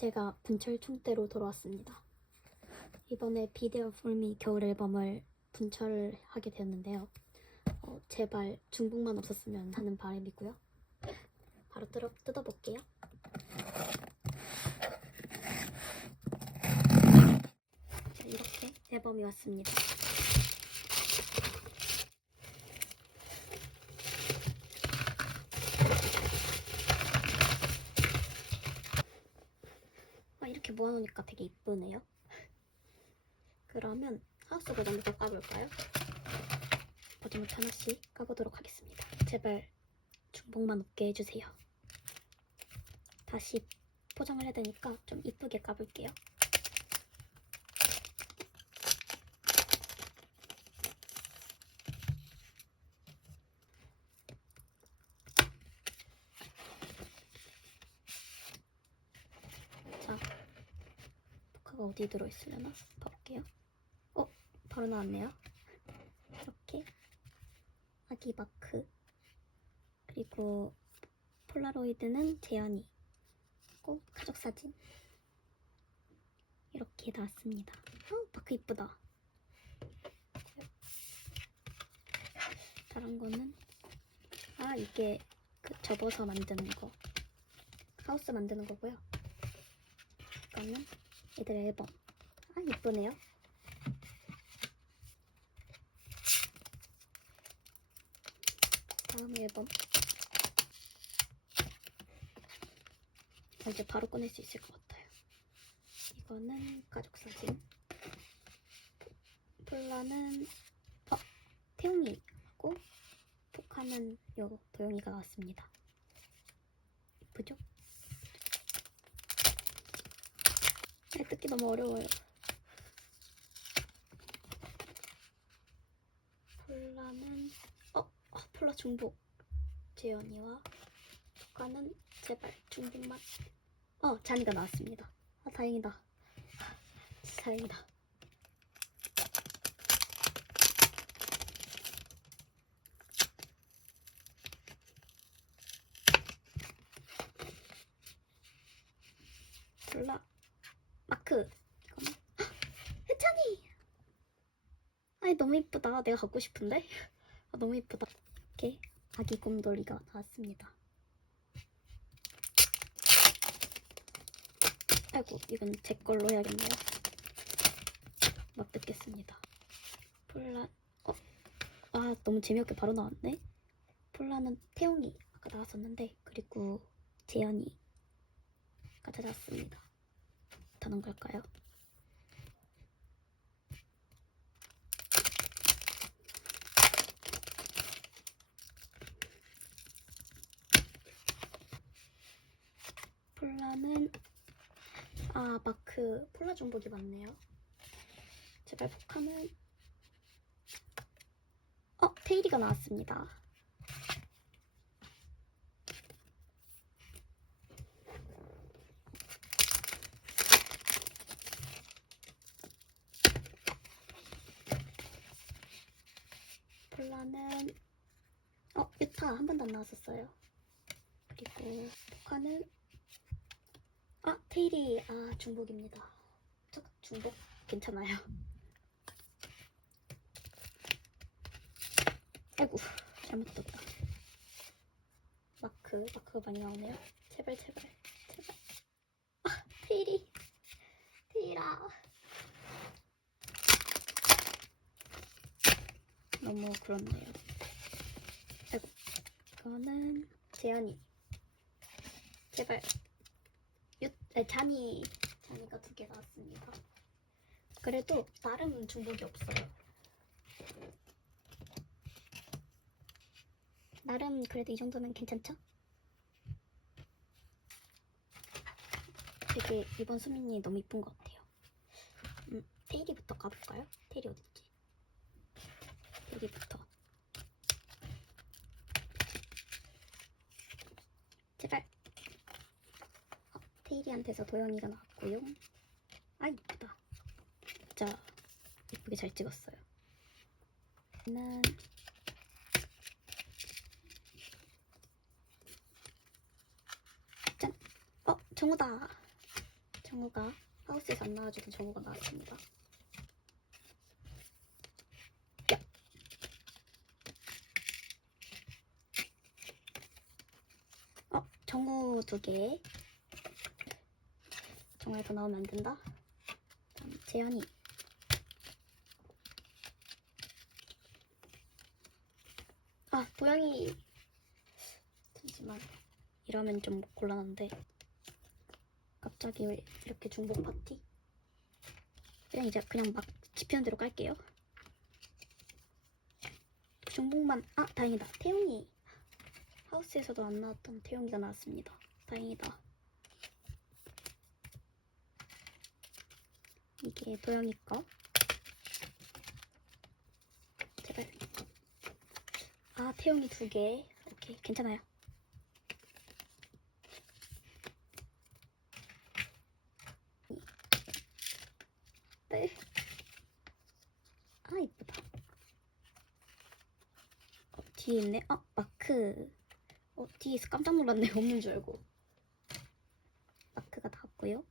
제가 분철 충대로 돌아왔습니다. 이번에 비데오 풀미 겨울 앨범을 분철을 하게 되었는데요. 어, 제발 중복만 없었으면 하는 바람이고요. 바로 뜯어, 뜯어볼게요. 자, 이렇게 앨범이 왔습니다. 아, 이렇게 모아놓으니까 되게 이쁘네요. 그러면 하우스 버전부터 까볼까요? 버전부터 하나씩 까보도록 하겠습니다. 제발 중복만 없게 해주세요. 다시 포장을 해야 되니까 좀 이쁘게 까볼게요. 어디 들어있으려나? 봐볼게요. 어, 바로 나왔네요. 이렇게 아기 마크 그리고 폴라로이드는 재현이 고 가족 사진 이렇게 나왔습니다. 어, 마크 이쁘다. 다른 거는 아 이게 그 접어서 만드는 거 하우스 만드는 거고요. 이거는 얘들 앨범 아 이쁘네요. 다음 앨범 아, 이제 바로 꺼낼 수 있을 것 같아요. 이거는 가족 사진. 폴라는 어 태용이고 포카는 요 도영이가 나왔습니다. 이쁘죠? 아, 뜯기 너무 어려워요. 폴라는 어, 아, 폴라 중복. 재현이와 포카는 제발 중복만. 어, 잔이가 나왔습니다. 아, 다행이다. 다행이다. 폴라 마크. 이거는 헉, 해찬이. 아이 너무 이쁘다. 내가 갖고 싶은데. 아, 너무 이쁘다. 이렇게 아기 곰돌이가 나왔습니다. 아이고 이건 제 걸로 해야겠네요. 막 뜯겠습니다. 폴라 어? 아 너무 재미없게 바로 나왔네. 폴라는 태용이 아까 나왔었는데 그리고 재현이가 찾아왔습니다. 다른 걸까요? 폴라는 아 마크 폴라 중복이 맞네요. 제발 포카는 어 테일이가 나왔습니다. 폴라는 어 유타 한 번도 안 나왔었어요. 그리고 포카는 아, 테일이 아 중복입니다. 저 중복 괜찮아요. 아이고 잘못 떴다. 마크 마크가 많이 나오네요. 제발 제발 제발. 아 테일이 테일아. 너무 그렇네요. 아이고 이거는 재현이. 제발. 유, 아, 잔이 잔이가 두 개 나왔습니다. 그래도 나름 중복이 없어요. 나름 그래도 이 정도면 괜찮죠? 되게 이번 수민이 너무 이쁜 것 같아요. 음, 테일이부터 가볼까요? 테일이 어딨지? 테일이부터. 제발. 테일이한테서 도영이가 나왔고요. 아 이쁘다. 진짜 예쁘게 잘 찍었어요. 는 짠. 어 정우다. 정우가 하우스에서 안 나와주던 정우가 나왔습니다. 야. 어, 정우 두 개. 정말 더 나오면 안 된다. 재현이. 아, 고양이. 잠시만. 이러면 좀 곤란한데. 갑자기 왜 이렇게 중복 파티? 그냥 이제 그냥 막 지피는 대로 깔게요. 중복만 아 다행이다. 태용이 하우스에서도 안 나왔던 태용이가 나왔습니다. 다행이다. 이게 도영이 거. 제발. 아 태용이 두 개. 오케이 괜찮아요. 네. 아 이쁘다. 어, 뒤에 있네. 아 마크. 어 뒤에서 깜짝 놀랐네. 없는 줄 알고. 마크가 닿았고요.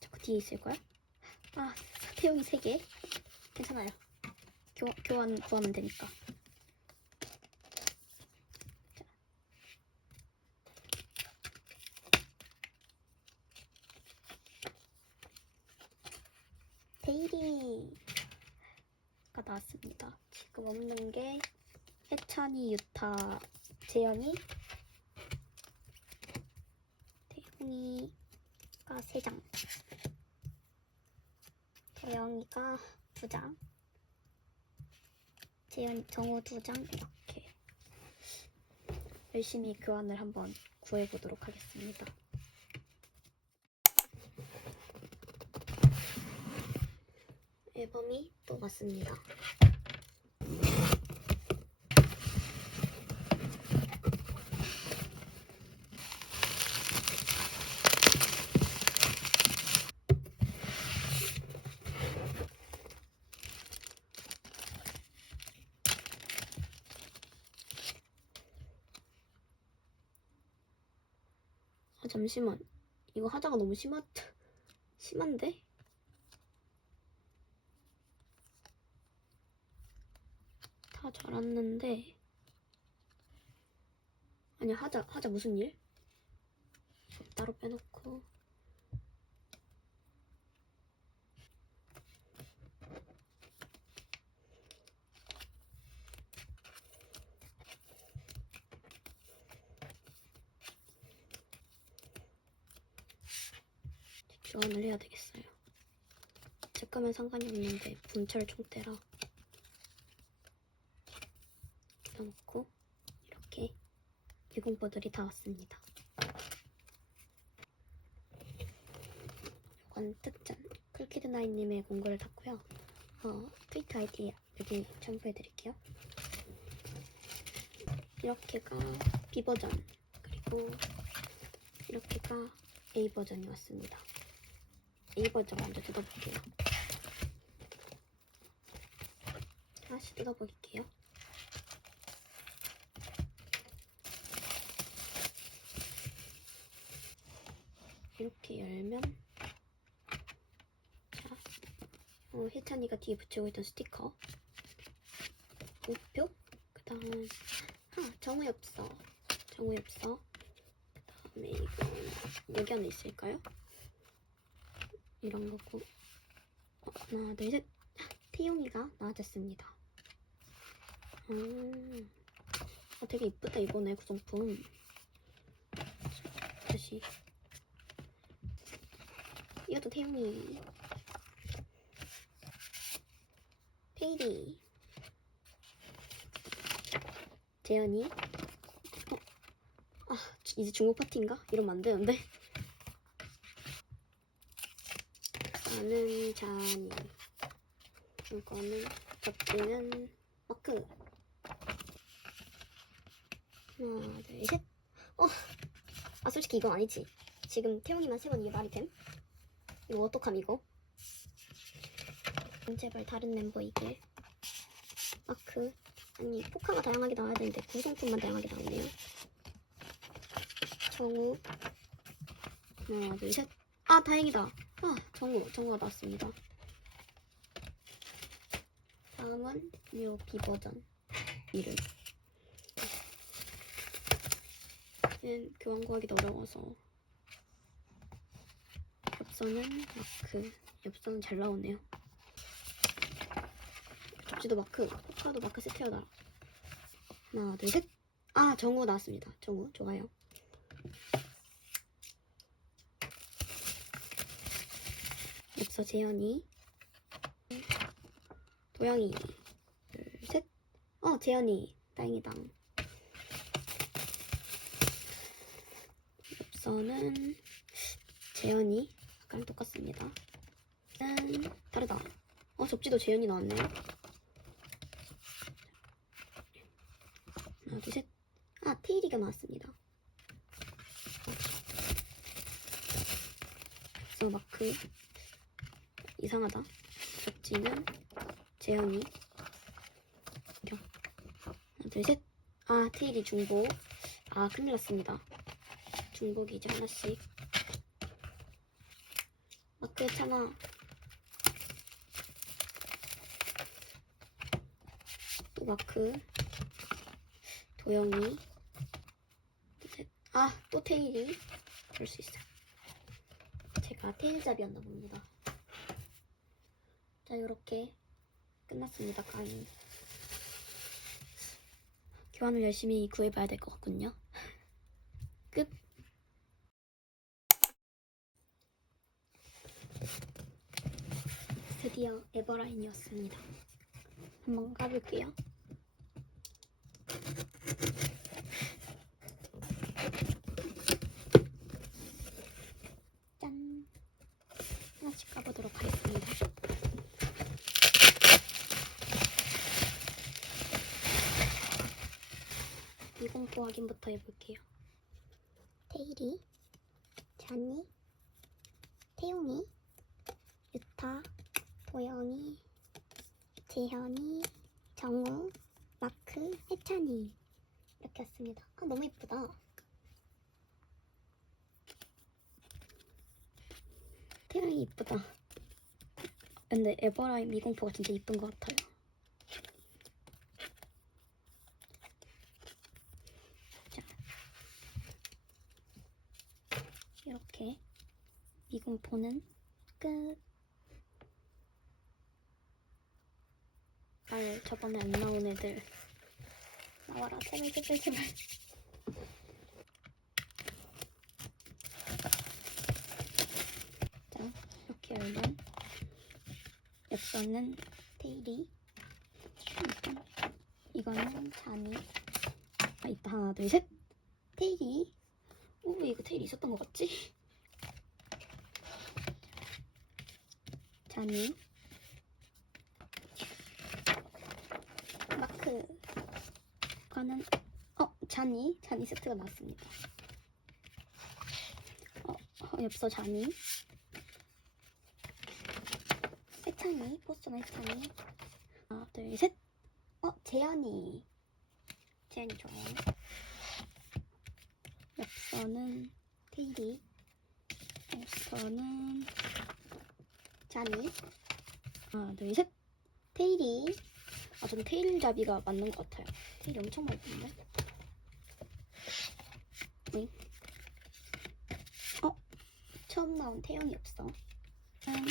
자꾸 뒤에 있을 거야? 아 태용이 세 개. 괜찮아요. 교, 교환 구하면 되니까. 데이리가 나왔습니다. 지금 없는 게 해찬이, 유타, 재현이, 태용이가 세 장, 재영이가 두 장, 재현, 정우 두 장 이렇게 열심히 교환을 한번 구해보도록 하겠습니다. 앨범이 또 왔습니다. 아 잠시만 이거 하자가 너무 심하 심한데? 다 잘았는데 아니 하자 하자 무슨 일? 따로 빼놓고 교환을 해야 되겠어요. 제 거면 상관이 없는데 분철 총대라 넣어놓고 이렇게 유공보들이 다 왔습니다. 이건 특전 쿨키드나인님의 공구를 탔고요. 어, 트위터 아이디 여기 첨부해드릴게요. 이렇게가 B 버전 그리고 이렇게가 A 버전이 왔습니다. 버전 먼저 뜯어볼게요. 다시 뜯어볼게요. 이렇게 열면 자, 어, 혜찬이가 뒤에 붙이고 있던 스티커 우표 그 다음 아 정우엽서 정우엽서 그 다음에 이거 여기 안에 있을까요? 이런 거고. 어, 하나 둘셋 태용이가 나와줬습니다. 음, 아, 되게 이쁘다 이번에 구성품. 다시. 이것도 태용이. 페이리. 재현이? 어? 아 이제 중국 파티인가? 이러면 안 되는데 나는 잔이 이거는 접지는 마크 하나 둘 셋 어! 아 솔직히 이건 아니지 지금 태용이만 세 번 이게 말이 됨? 이거 어떡함 이거? 제발 다른 멤버이길 마크 아니 포카가 다양하게 나와야 되는데 구성품만 다양하게 나오네요. 정우 하나 둘 셋 아 다행이다. 아 정우 정우가 나왔습니다. 다음은 요 B 버전 이름. 얘는 교환 구하기도 어려워서 엽서는 마크 엽서는 잘 나오네요. 접시도 마크, 포카도 마크 세트여다. 하나, 둘, 셋. 아, 정우 나왔습니다. 정우, 좋아요. 엽서 재현이. 도영이. 둘, 셋. 어, 재현이. 다행이다. 엽서는 재현이. 아까랑 똑같습니다. 짠. 다르다. 어, 접지도 재현이 나왔네요. 하나, 둘, 셋. 아, 테일이가 나왔습니다. 엽서 마크. 이상하다. 접지는 재현이. 하나, 둘, 셋. 아, 테일이 중복. 아, 큰일 났습니다. 중복이 이제 하나씩. 마크 참아. 또 마크. 도영이. 셋. 아, 또 테일이. 그럴 수 있어요. 제가 테일잡이였나 봅니다. 자, 요렇게 끝났습니다, 강의. 교환을 열심히 구해봐야 될 것 같군요. 끝. 드디어 에버라인이었습니다. 한번 가볼게요. 짠. 하나씩 까보도록 하겠습니다. 미공포 확인부터 해볼게요. 테일이, 잔이, 태용이, 유타, 보영이, 재현이, 정우, 마크, 해찬이 이렇게 왔습니다. 아 너무 예쁘다. 태양이 이쁘다. 근데 에버라인 미공포가 진짜 이쁜 것 같아요. 자, 이렇게 미공포는 끝. 알 저번에 안 나온 애들 나와라 제발 제발 제발. 자 이렇게 열면 엽서는 테일이 이거는 잔이 아 있다 하나 둘 셋 테일이 오 이거 테일이 있었던 것 같지? 잔이 마크. 이거는 어 잔이 잔이 세트가 나왔습니다. 어, 어 엽서 잔이. 해찬이 포스터는 해찬이. 하나 둘셋. 어 재현이. 재현이 좋아요. 엽서는 테일이 엽서는 잔이 하나 둘셋. 테일이. 아 저는 테일 잡이가 맞는 것 같아요. 테일이 엄청 많던데? 네. 어? 처음 나온 태영이 없어. 음.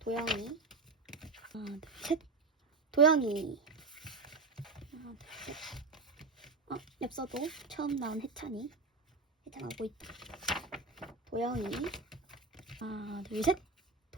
도영이. 하나 둘셋. 도영이. 하나 둘셋. 어? 엽서도 처음 나온 해찬이. 해찬 오고 있다. 도영이. 하나 둘셋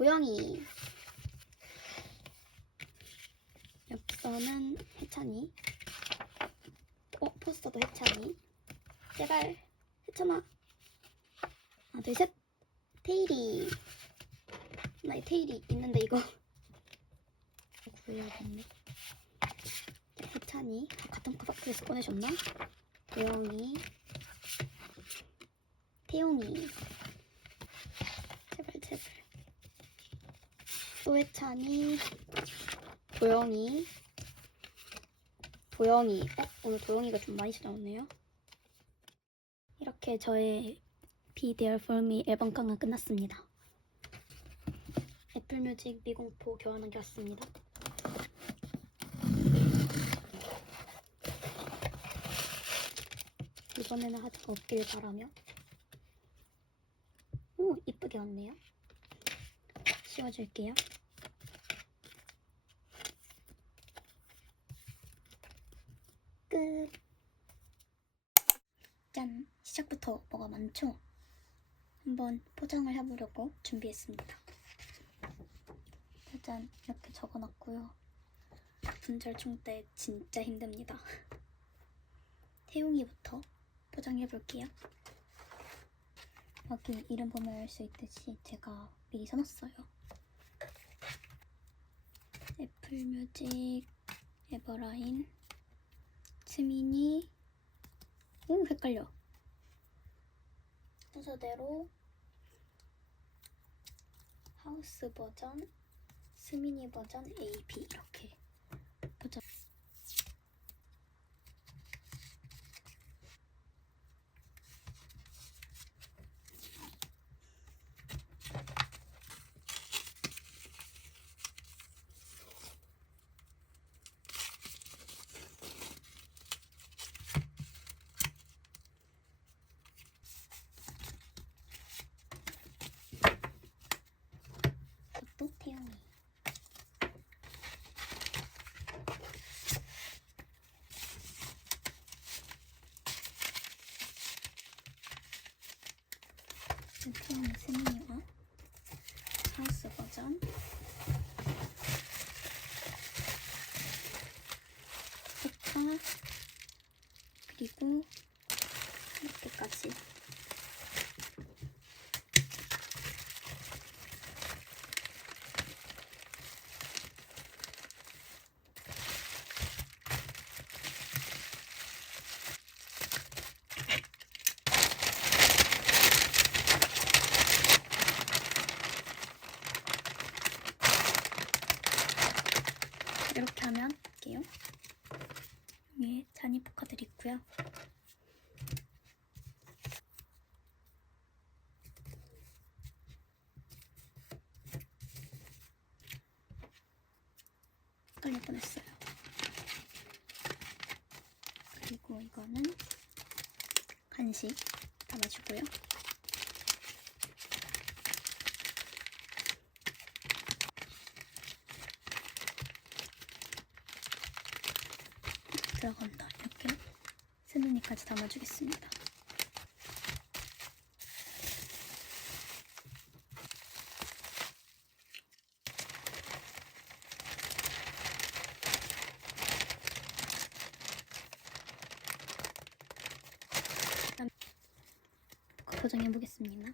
도영이. 엽서는 해찬이. 어 포스터도 해찬이. 제발 해찬아. 하나 둘셋. 테일이. 나이 테일이 있는데 이거. 구해야겠네 해찬이. 같은 파박스에서 꺼내셨나? 도영이. 태용이 제발 제발 또 해찬이 도영이 도영이. 어? 오늘 도영이가 좀 많이 찾아왔네요. 이렇게 저의 Be There For Me 앨범 강은 끝났습니다. 애플뮤직 미공포 교환하게 왔습니다. 이번에는 하자가 없길 바라며 오 이쁘게 왔네요. 씌워줄게요. 끝. 짠! 시작부터 뭐가 많죠? 한번 포장을 해보려고 준비했습니다. 짜잔! 이렇게 적어놨고요. 분절충 때 진짜 힘듭니다. 태용이부터 포장해볼게요. 여기 이름 보면 알 수 있듯이 제가 미리 써놨어요. 애플뮤직, 에버라인, 스미니, 오 헷갈려. 순서대로 하우스 버전, 스미니 버전, AP 이렇게 버전. 또 태양이. 태양이 스미니와 하우스 버전. 색깔 그리고 이렇게까지. 이렇게 하면 할게요. 위에 잔이 포카들 있고요. 헷갈릴 뻔했어요. 그리고 이거는 간식 담아주고요. 들어간다. 이렇게 스누니까지 담아주겠습니다. 포장해 보겠습니다.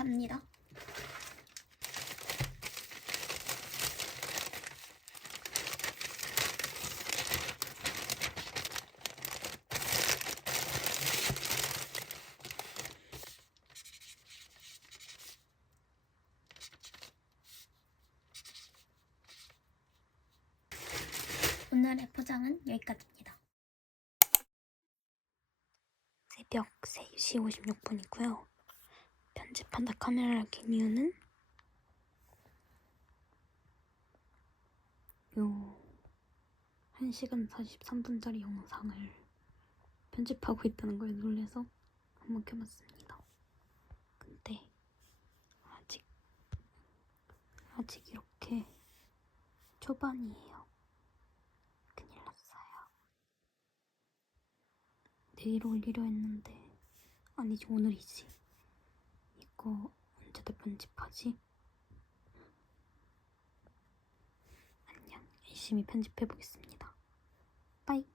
갑니다. 오늘의 포장은 여기까지입니다. 새벽 3시 56분이고요. 편집한다 카메라를 켠 이유는 요 1시간 43분짜리 영상을 편집하고 있다는 거에 놀래서 한번 켜봤습니다. 근데 아직 아직 이렇게 초반이에요. 큰일 났어요. 내일 올리려 했는데 아니지 오늘이지. 이거 언제 다 편집하지? 안녕. 열심히 편집해 보겠습니다. 빠이.